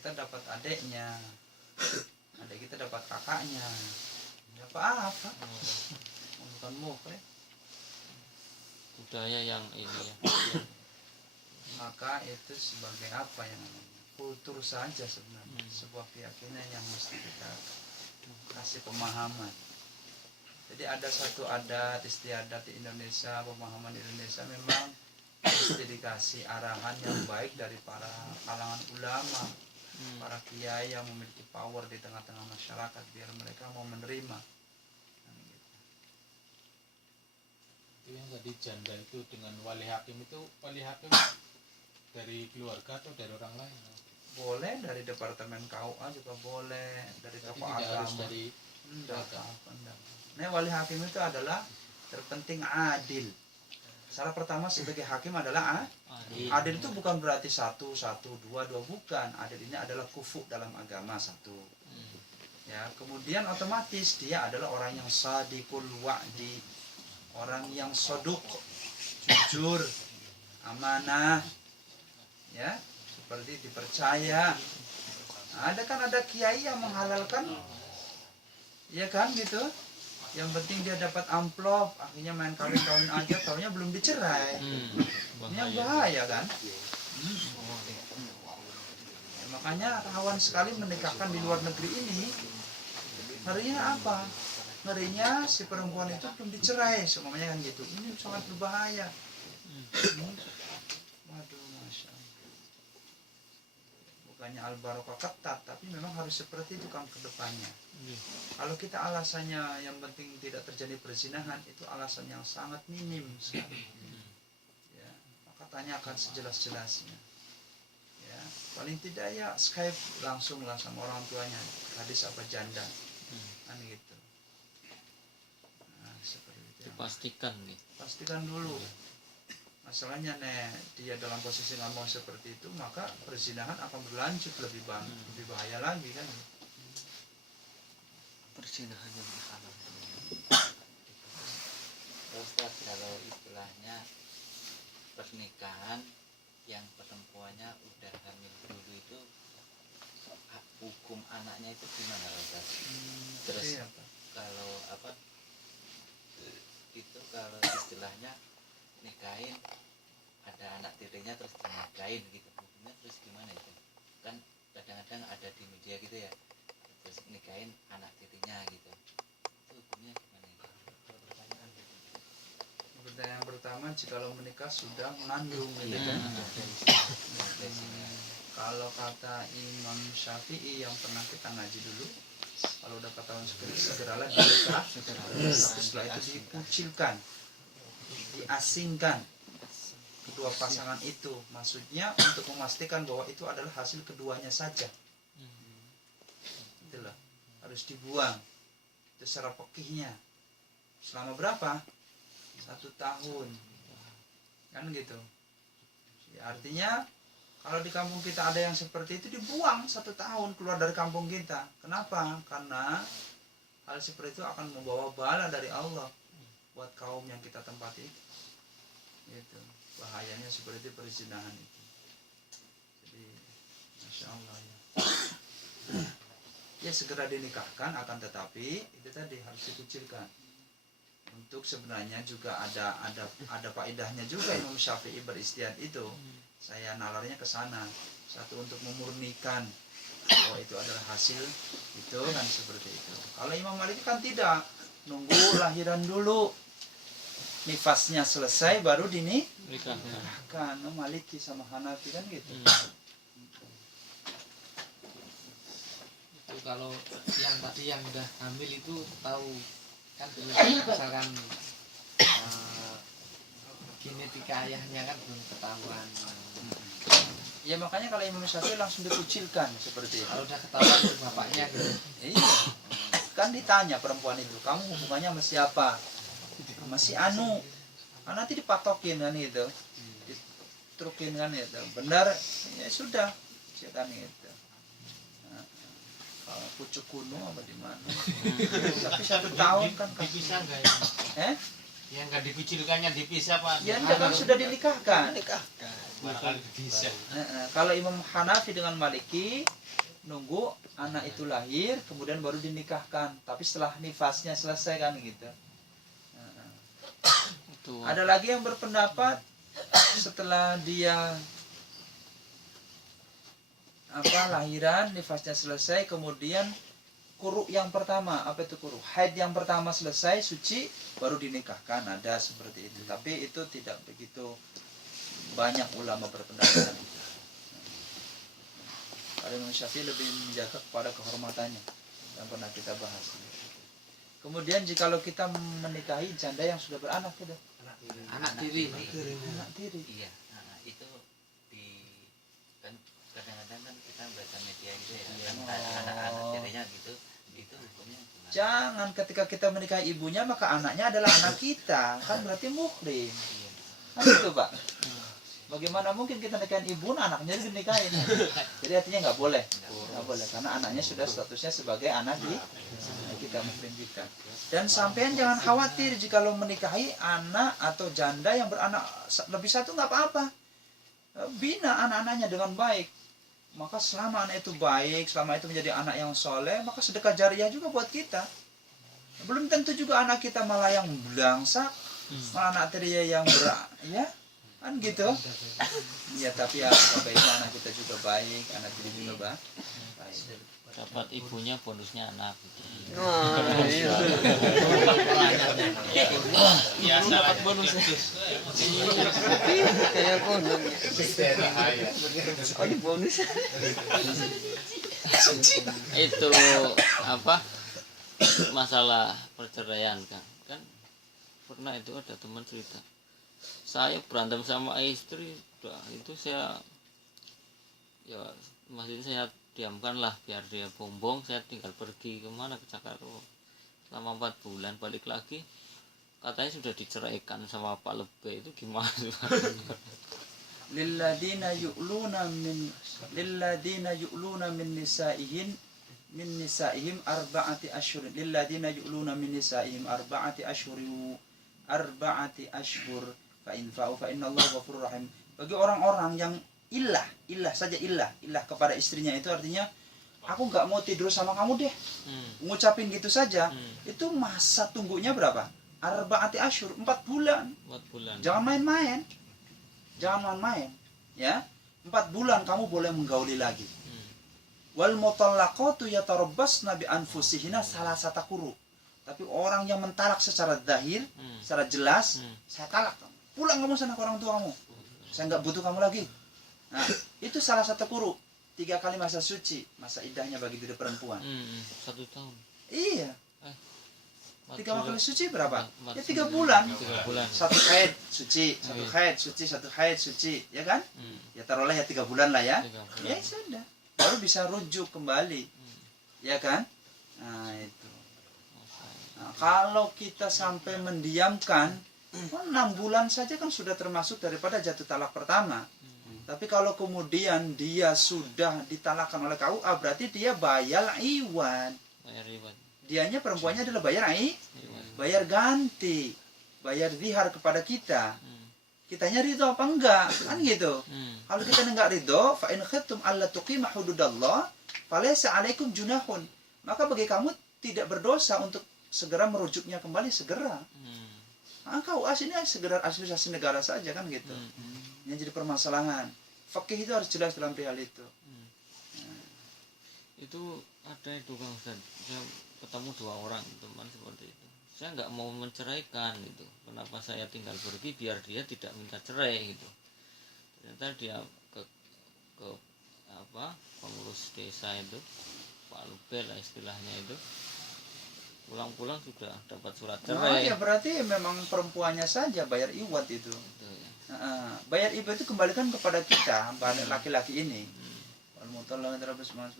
kita dapat adeknya, adik kita dapat kakaknya, apa-apa, bukan mukle. Budaya yang ini ya. Maka itu sebagai apa yang namanya kultur saja sebenarnya, sebuah keyakinan yang mesti kita kasih pemahaman. Jadi ada satu adat istiadat di Indonesia, pemahaman di Indonesia memang mesti dikasih arahan yang baik dari para kalangan ulama, para kiai yang memiliki power di tengah-tengah masyarakat biar mereka mau menerima. Itu yang tadi janda itu dengan wali hakim dari keluarga atau dari orang lain? Boleh dari departemen KUA juga boleh, dari tokoh agama. Harus dari enggak. Nah, wali hakim itu adalah terpenting adil. Syarat pertama sebagai hakim adalah adil itu bukan berarti satu, dua, bukan. Adil ini adalah kufu dalam agama satu. Ya, kemudian otomatis dia adalah orang yang sadiqul wa'di, orang yang soduk, jujur, amanah, ya, seperti dipercaya. Nah, ada kiai yang menghalalkan, ya kan gitu. Yang penting dia dapat amplop, akhirnya main kawin aja, tahunya belum dicerai. Ini yang bahaya kan. Ya, makanya rawan sekali menikahkan di luar negeri ini. Ngerinya apa? Ngerinya si perempuan itu belum dicerai, semuanya kan gitu. Ini sangat berbahaya. Waduh, masya Allah. Bukannya al-barokah ketat, tapi memang harus seperti itu kan ke depannya. Kalau kita alasannya yang penting tidak terjadi perzinahan, itu alasan yang sangat minim sekali. Ya, maka tanyakan sejelas-jelasnya. Ya, paling tidak ya Skype langsung lah sama orang tuanya, gadis apa janda, kan gitu. Nah, seperti itu. Dipastikan nih. Pastikan dulu. Masalahnya dia dalam posisi nggak mau seperti itu, maka perzinahan akan berlanjut lebih bahaya lagi kan. Perzinahan yang halal. Ustaz, kalau istilahnya pernikahan yang perempuannya udah hamil dulu itu hukum anaknya itu gimana Ustaz? Terus kalau apa itu kalau istilahnya nikahin ada anak tirinya terus dinikahin gitu, hukumnya terus gimana itu? Kan kadang-kadang ada di media gitu ya, terus nikahin anak tirinya gitu, itu hukumnya gimana itu? Pertanyaan pertama, jikalau menikah sudah mengandung gitu kan. Kalau kata Imam Syafi'i yang pernah kita ngaji dulu, kalau udah ketahuan segeralah dinikah, setelah itu dikucilkan, diasingkan kedua pasangan itu, maksudnya untuk memastikan bahwa itu adalah hasil keduanya saja. Itulah harus dibuang. Itu secara fikihnya. Selama berapa? 1 tahun, kan gitu. Ya, artinya kalau di kampung kita ada yang seperti itu, dibuang 1 tahun, keluar dari kampung kita. Kenapa? Karena hal seperti itu akan membawa bala dari Allah buat kaum yang kita tempati. Itu bahayanya seperti perzinahan itu. Jadi masya Allah ya. Ya segera dinikahkan, akan tetapi itu tadi harus dikucilkan. Untuk sebenarnya juga ada faedahnya juga Imam Syafi'i beristihad itu. Saya nalarnya ke sana. Satu, untuk memurnikan bahwa itu adalah hasil itu kan seperti itu. Kalau Imam Malik kan tidak, nunggu lahiran dulu, nifasnya selesai baru dinikahkan. Maliki sama Hanafi kan gitu. Itu kalau yang tadi yang udah hamil itu tahu kan, misalkan genetika ayahnya kan belum ketahuan. Ya makanya kalau Imam Syafi'i langsung dikucilkan seperti itu. Kalau udah ketahuan itu bapaknya gitu. Iya. Kan ditanya perempuan itu, kamu hubungannya sama siapa? Masih anu. Kan nanti dipatokin kan itu. Ditrukin kan itu. Benar, ya sudah. Kan itu. Nah, kalau pucuk kuno apa di mana? Tapi 1 tahun kan dipisah enggak ya? Yang nggak dikucilkannya dipisah Pak. Ya enggak kan sudah dinikahkan. Barangkali dipisah. Kalau Imam Hanafi dengan Maliki nunggu anak itu lahir kemudian baru dinikahkan, tapi setelah nifasnya selesai kan gitu. Itu Ada lagi yang berpendapat setelah dia lahiran, nifasnya selesai, kemudian kuruk yang pertama, apa itu kuruk? Haid yang pertama selesai, suci, baru dinikahkan, ada seperti itu. Tapi itu tidak begitu banyak ulama berpendapat. Kalau Imam Syafi'i lebih menjaga kepada kehormatannya yang pernah kita bahas. Kemudian jikalau kita menikahi janda yang sudah beranak, gitu. Anak tiri. Anak tiri. Iya, itu di kan kadang-kadang kan kita baca media gitu ya, kan anak-anak jadinya gitu, itu hukumnya gimana? Jangan ketika kita menikahi ibunya maka anaknya adalah anak kita, kan berarti muhrim. Iya. Kan gitu Pak. Bagaimana mungkin kita nikahin ibu, anaknya dinikahin? Jadi artinya nggak boleh, karena anaknya sudah statusnya sebagai anak kita, muslim kita. Dan sampean jangan khawatir jika lo menikahi anak atau janda yang beranak lebih satu nggak apa-apa. Bina anak-anaknya dengan baik. Maka selama anak itu baik, selama itu menjadi anak yang soleh, maka sedekah jariah juga buat kita. Belum tentu juga anak kita malah yang belangsak, malah anak tiri yang ya. Kan gitu ya, tapi ya baiknya anak kita juga baik, anak tiri juga baik. dapat ibunya bonusnya anak gitu. Ya dapat bonus. Kayak bonus. Oh, ini bonus. Itu apa masalah perceraian kan pernah itu ada teman cerita, saya berantem sama istri, itu saya ya maksudnya saya diamkan lah biar dia bombong, saya tinggal pergi kemana ke Jakarta selama 4 bulan, balik lagi katanya sudah diceraikan sama Pak Lebe, itu gimana? Lilladina yu'luna min nisaihim arba'ati ashhurin lilladina yu'luna min nisaihim arba'ati ashhur fa in fa'u fa innallaha ghafurur rahim. Bagi orang-orang yang ilah kepada istrinya, itu artinya aku nggak mau tidur sama kamu deh, ngucapin gitu saja, itu masa tunggunya berapa? Arba'ati ashhur, 4 bulan. 4 bulan. Jangan main-main ya. 4 bulan kamu boleh menggauli lagi. Wal mutallaqatu yatarabbasna bi anfusihinna salasata quru. Tapi orang yang mentalak secara zahir, secara jelas, saya talak kamu, pulang kamu sana ke orang tua kamu, saya nggak butuh kamu lagi. Nah, itu salah satu quru, 3 kali masa suci, masa iddahnya bagi diri perempuan. 1 tahun. Iya. 3 kali suci berapa? Ya 3 bulan. bulan. 3 bulan. 1 haid suci, 1 haid suci, 1 haid suci, ya kan? Ya taruhlah ya 3 bulan lah ya. 3 bulan. Ya sudah. Baru bisa rujuk kembali. Ya kan? Nah, itu. Nah, kalau kita sampai mendiamkan 6 bulan saja kan sudah termasuk daripada jatuh talak pertama. Tapi kalau kemudian dia sudah ditalakkan oleh KUA, berarti dia bayar iwan. Bayar iwan. Dianya perempuannya adalah bayar ganti, bayar zihar kepada kita. Kitanya ridho apa enggak? Kan gitu. Kalau kita enggak ridho, fa in khiftum alla tuqima hududallah, falaysa 'alaikum junahun. Maka bagi kamu tidak berdosa untuk segera merujuknya kembali segera. KUA ini segera administrasi negara saja kan gitu. Yang jadi permasalahan. Fakih itu harus jelas dalam perihal itu. Itu ada itu Kang Ustaz, saya ketemu 2 orang teman seperti itu. Saya nggak mau menceraikan itu. Kenapa saya tinggal pergi biar dia tidak minta cerai gitu. Ternyata dia ke pengurus desa itu, Pak Lubel lah istilahnya itu. Pulang-pulang sudah dapat surat cerai. Nah, ya berarti memang perempuannya saja bayar iwat itu. Gitu, ya. Bayar iwat itu kembalikan kepada kita, pada laki-laki ini. Al-mutallaq terabas mas